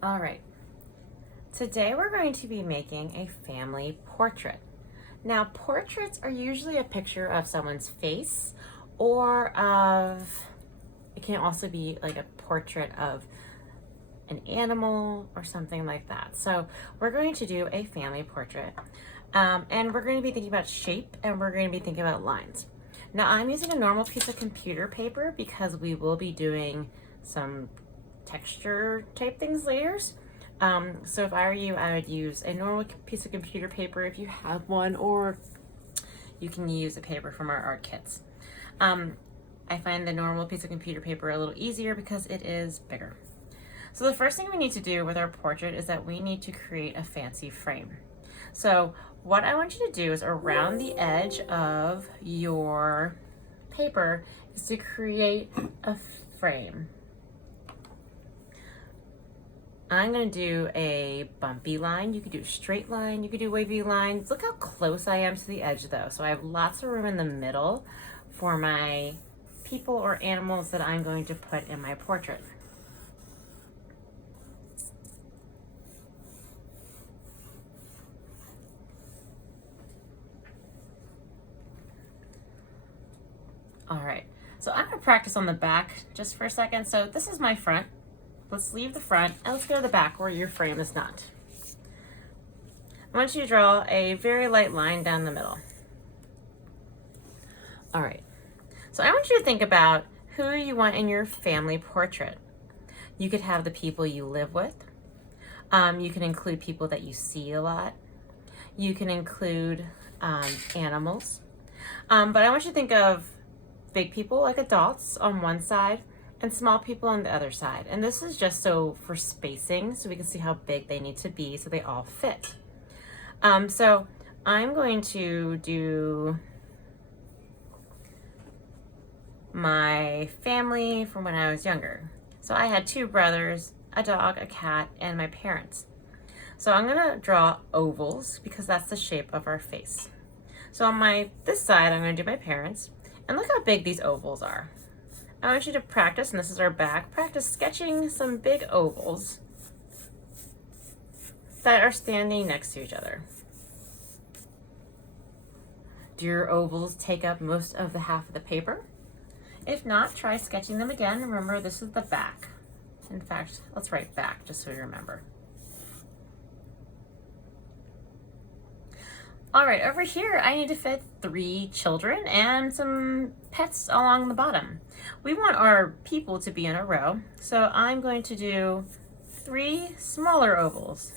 All right, today we're going to be making a family portrait. Now, portraits are usually a picture of someone's face or it can also be like a portrait of an animal or something like that. So we're going to do a family portrait and we're going to be thinking about shape and we're going to be thinking about lines. Now, I'm using a normal piece of computer paper because we will be doing some texture type things later. So if I were you, I would use a normal piece of computer paper if you have one, or you can use a paper from our art kits. I find the normal piece of computer paper a little easier because it is bigger. So the first thing we need to do with our portrait is that we need to create a fancy frame. So what I want you to do is around the edge of your paper is to create a frame. I'm going to do a bumpy line. You could do a straight line. You could do wavy lines. Look how close I am to the edge though. So I have lots of room in the middle for my people or animals that I'm going to put in my portrait. All right, so I'm going to practice on the back just for a second. So this is my front. Let's leave the front and let's go to the back where your frame is not. I want you to draw a very light line down the middle. All right, so I want you to think about who you want in your family portrait. You could have the people you live with. You can include people that you see a lot. You can include animals. But I want you to think of big people like adults on one side and small people on the other side. And this is just so for spacing, so we can see how big they need to be so they all fit. So I'm going to do my family from when I was younger. So I had 2 brothers, a dog, a cat, and my parents. So I'm gonna draw ovals because that's the shape of our face. So on this side, I'm gonna do my parents, and look how big these ovals are. I want you to practice, and this is our back, practice sketching some big ovals that are standing next to each other. Do your ovals take up most of the half of the paper? If not, try sketching them again. Remember, this is the back. In fact, let's write back just so you remember. All right, over here, I need to fit 3 children and some pets along the bottom. We want our people to be in a row, so I'm going to do 3 smaller ovals.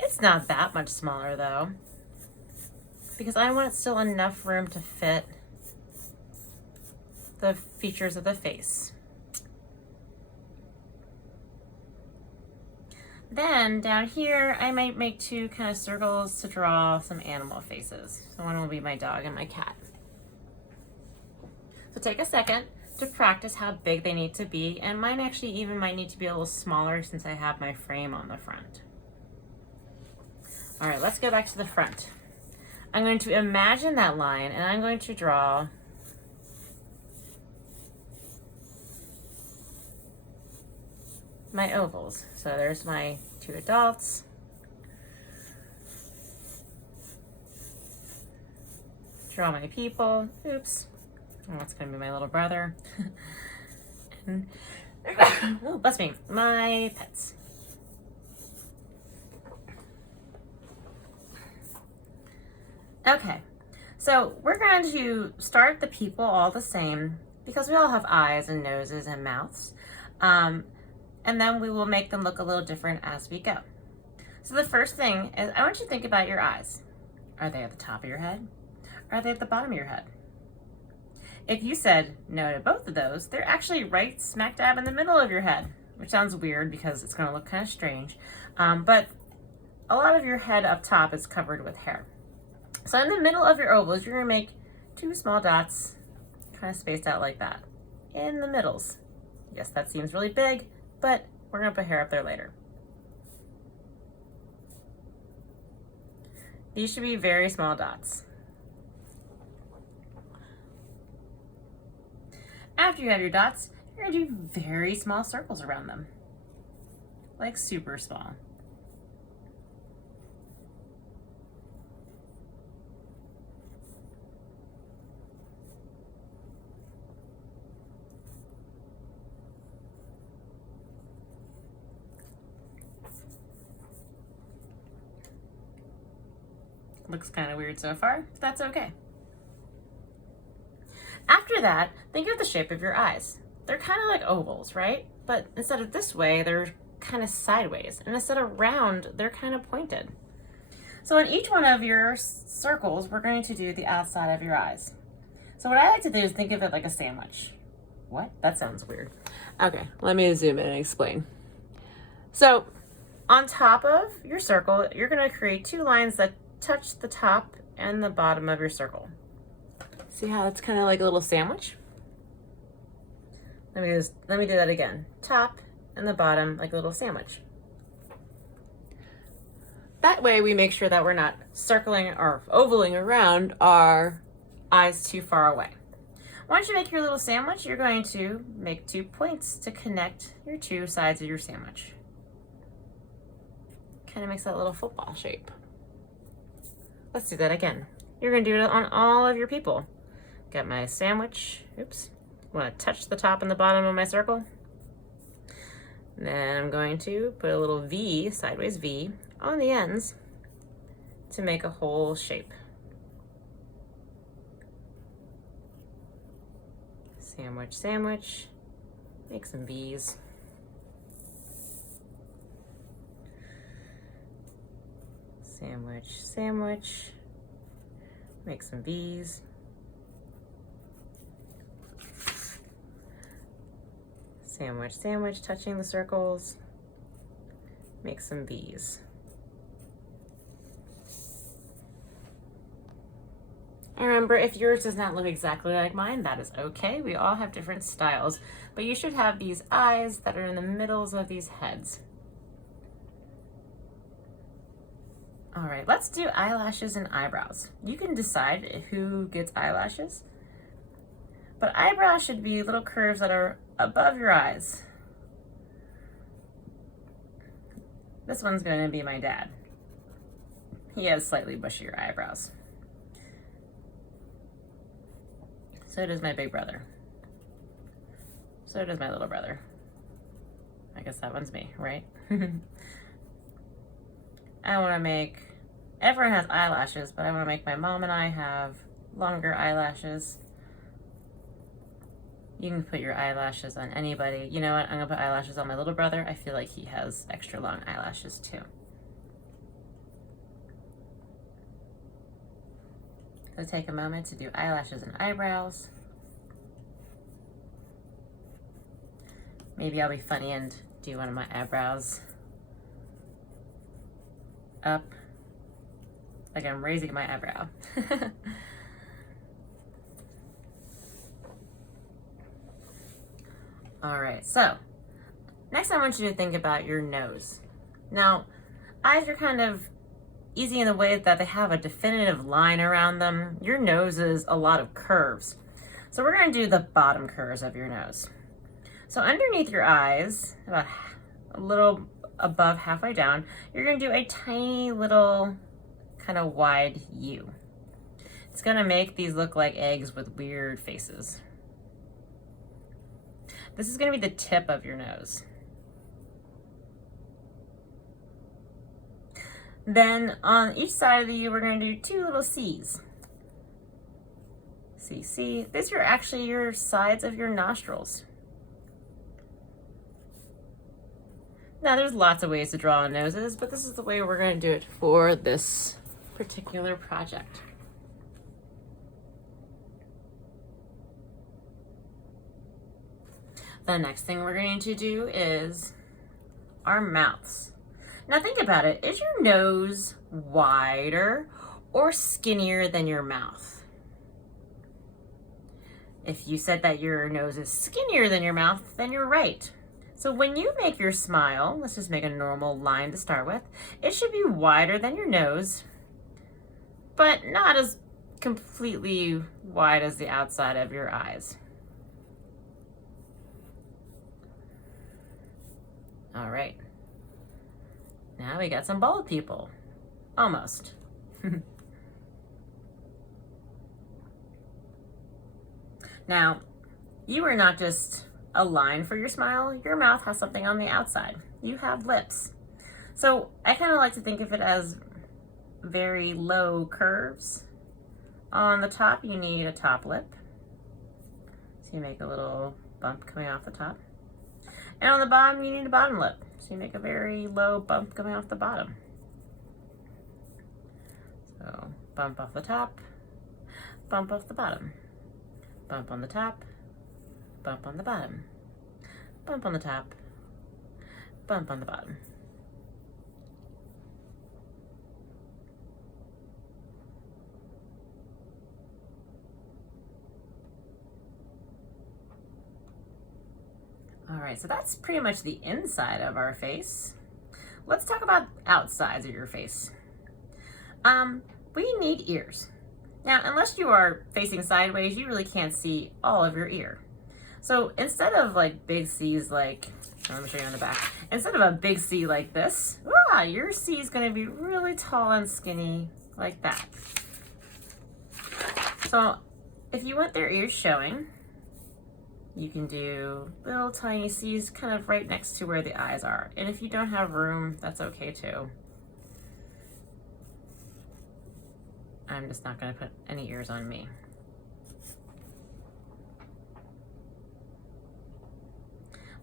It's not that much smaller though, because I want still enough room to fit the features of the face. Then down here, I might make 2 kind of circles to draw some animal faces. So one will be my dog and my cat. So take a second to practice how big they need to be, and mine actually even might need to be a little smaller since I have my frame on the front. All right, let's go back to the front. I'm going to imagine that line and I'm going to draw my ovals. So there's my 2 adults. Draw my people. Oops. Oh, that's gonna be my little brother. And, oh, bless me. My pets. Okay, so we're going to start the people all the same because we all have eyes and noses and mouths. And then we will make them look a little different as we go. So the first thing is I want you to think about your eyes. Are they at the top of your head? Are they at the bottom of your head? If you said no to both of those, they're actually right smack dab in the middle of your head, which sounds weird because it's gonna look kind of strange. But a lot of your head up top is covered with hair. So in the middle of your ovals, you're gonna make 2 small dots, kind of spaced out like that, in the middles. Yes, that seems really big, but we're gonna put hair up there later. These should be very small dots. After you have your dots, you're gonna do very small circles around them. like super small. Looks kind of weird so far, but that's okay. After that, think of the shape of your eyes. They're kind of like ovals, right? But instead of this way, they're kind of sideways. And instead of round, they're kind of pointed. So on each one of your circles, we're going to do the outside of your eyes. So what I like to do is think of it like a sandwich. What? That sounds weird. Okay, let me zoom in and explain. So on top of your circle, you're going to create two lines that touch the top and the bottom of your circle. See how it's kind of like a little sandwich? Let me do that again. Top and the bottom like a little sandwich. That way we make sure that we're not circling or ovaling around our eyes too far away. Once you make your little sandwich, you're going to make 2 points to connect your 2 sides of your sandwich. Kind of makes that little football shape. Let's do that again. You're going to do it on all of your people. Got my sandwich. Oops. I want to touch the top and the bottom of my circle. And then I'm going to put a little V, sideways V, on the ends to make a whole shape. Sandwich, sandwich. Make some V's. Sandwich, sandwich, make some V's. Sandwich, sandwich, touching the circles, make some V's. And remember, if yours does not look exactly like mine, that is okay. We all have different styles, but you should have these eyes that are in the middles of these heads. All right, let's do eyelashes and eyebrows. You can decide who gets eyelashes, but eyebrows should be little curves that are above your eyes. This one's going to be my dad. He has slightly bushier eyebrows. So does my big brother. So does my little brother. I guess that one's me, right? I want to make, everyone has eyelashes, but I want to make my mom and I have longer eyelashes. You can put your eyelashes on anybody. You know what? I'm going to put eyelashes on my little brother. I feel like he has extra long eyelashes too. So take a moment to do eyelashes and eyebrows. Maybe I'll be funny and do one of my eyebrows up, like I'm raising my eyebrow. All right, so next I want you to think about your nose. Now, eyes are kind of easy in the way that they have a definitive line around them. Your nose is a lot of curves. So we're going to do the bottom curves of your nose. So underneath your eyes, about a little above halfway down, you're going to do a tiny little kind of wide U. It's going to make these look like eggs with weird faces. This is going to be the tip of your nose. Then on each side of the U, we're going to do 2 little C's. C, C. These are actually your sides of your nostrils. Now there's lots of ways to draw on noses, but this is the way we're going to do it for this particular project. The next thing we're going to do is our mouths. Now think about it. Is your nose wider or skinnier than your mouth? If you said that your nose is skinnier than your mouth, then you're right. So when you make your smile, let's just make a normal line to start with, it should be wider than your nose, but not as completely wide as the outside of your eyes. All right. Now we got some bald people. Almost. Now, you are not just a line for your smile. Your mouth has something on the outside. You have lips. So I kind of like to think of it as very low curves. On the top, you need a top lip. So you make a little bump coming off the top. And on the bottom, you need a bottom lip. So you make a very low bump coming off the bottom. So bump off the top, bump off the bottom, bump on the top, bump on the bottom, bump on the top, bump on the bottom. All right, so that's pretty much the inside of our face. Let's talk about outsides of your face. We need ears. Now, unless you are facing sideways, you really can't see all of your ear. So instead of like big C's like, let me show you on the back. Instead of a big C like this, your C is gonna be really tall and skinny like that. So if you want their ears showing, you can do little tiny C's kind of right next to where the eyes are. And if you don't have room, that's okay too. I'm just not gonna put any ears on me.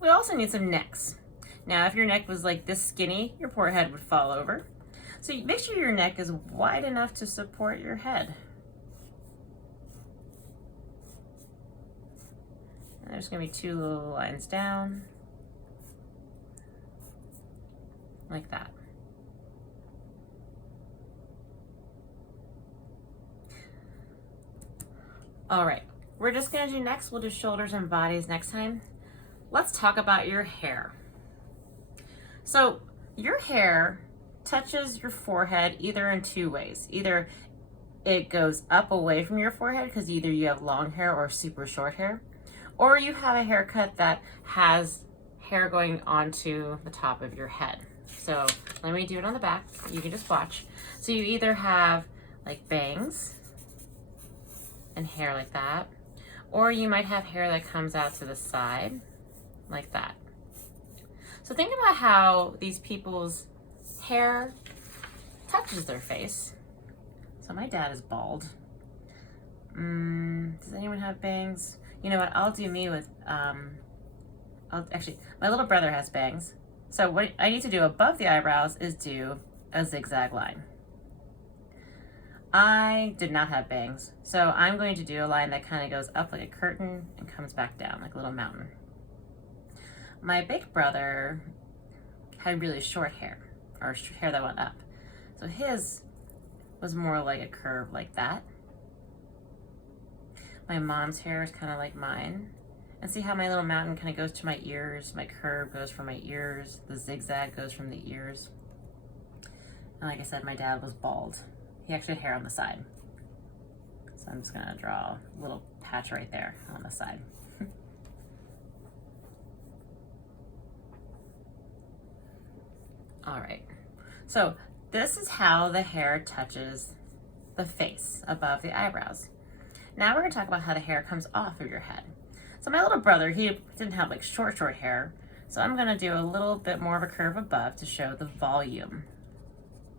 We also need some necks. Now, if your neck was like this skinny, your poor head would fall over. So make sure your neck is wide enough to support your head. And there's gonna be two little lines down, like that. All right, we're just gonna do next, we'll do shoulders and bodies next time. Let's talk about your hair. So your hair touches your forehead either in two ways. Either it goes up away from your forehead because either you have long hair or super short hair, or you have a haircut that has hair going onto the top of your head. So let me do it on the back, you can just watch. So you either have like bangs and hair like that, or you might have hair that comes out to the side like that. So think about how these people's hair touches their face. So my dad is bald. Does anyone have bangs? You know what, I'll do me with, actually, my little brother has bangs. So what I need to do above the eyebrows is do a zigzag line. I did not have bangs, so I'm going to do a line that kind of goes up like a curtain and comes back down like a little mountain. My big brother had really short hair, or hair that went up. So his was more like a curve like that. My mom's hair is kind of like mine. And see how my little mountain kind of goes to my ears, my curve goes from my ears, the zigzag goes from the ears. And like I said, my dad was bald. He actually had hair on the side. So I'm just gonna draw a little patch right there on the side. All right, so this is how the hair touches the face above the eyebrows. Now we're gonna talk about how the hair comes off of your head. So my little brother, he didn't have like short hair. So I'm gonna do a little bit more of a curve above to show the volume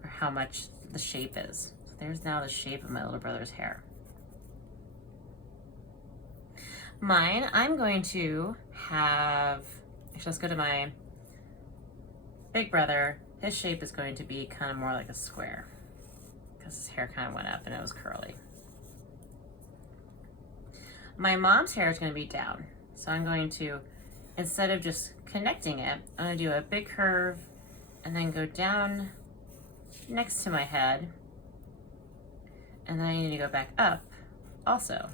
or how much the shape is. So there's now the shape of my little brother's hair. Mine, I'm going to have, actually let's go to my big brother. His shape is going to be kind of more like a square because his hair kind of went up and it was curly. My mom's hair is going to be down. So I'm going to, instead of just connecting it, I'm going to do a big curve and then go down next to my head. And then I need to go back up also.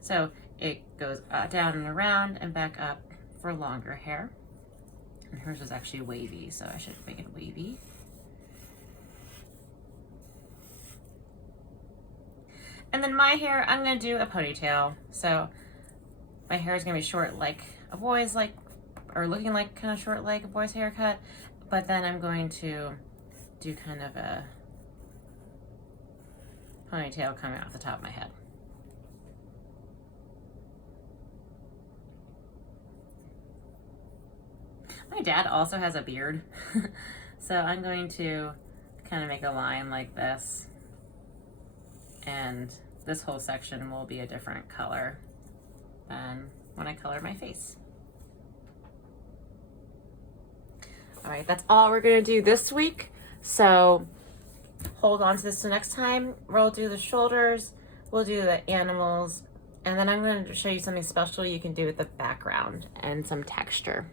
So it goes down and around and back up for longer hair. And hers is actually wavy, so I should make it wavy. And then my hair, I'm gonna do a ponytail. So my hair is gonna be short like a boy's, like or looking like kind of short like a boy's haircut, but then I'm going to do kind of a ponytail coming off the top of my head. My dad also has a beard, so I'm going to kind of make a line like this, and this whole section will be a different color than when I color my face. All right, that's all we're gonna do this week, so hold on to this till next time. We'll do the shoulders, we'll do the animals, and then I'm going to show you something special you can do with the background and some texture.